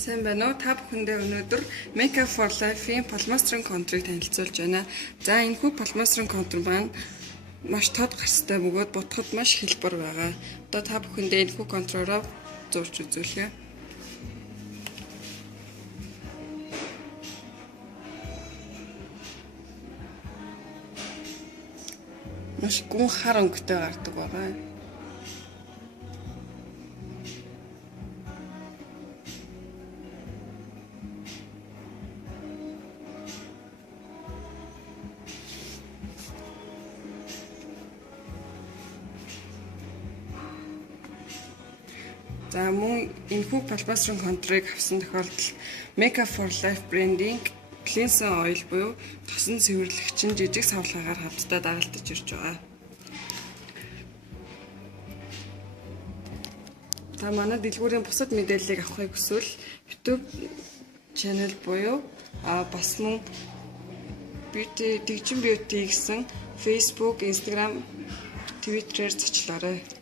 Сайн байна уу? Та бүхэндээ өнөөдөр Make Up for Life-ийн Palmastering контурыг танилцуулж байна. За энэхүү Palmastering контур маань маш тод гарцтай бөгөөд бодоход маш хэлбэр байгаа. Одоо та бүхэндээ энэхүү контураараа зурж үзүүлье. Маш гүн хар өнгөтэй гардаг байгаа. За мөн энэхүү Palmastering контурыг авсан тохиолдолд Make Up for Life брендинг Cleansing Oil буюу тосон цэвэрлэгчин жижиг савлгаагаар хамтдаа дагалдаж ирж байгаа. За манай дэлгүүрийн бусад мэдээллийг авахыг хүсвэл YouTube channel буюу бас мөн Digin Beauty гэсэн Facebook, Instagram, Twitter-ээр зочлоорой.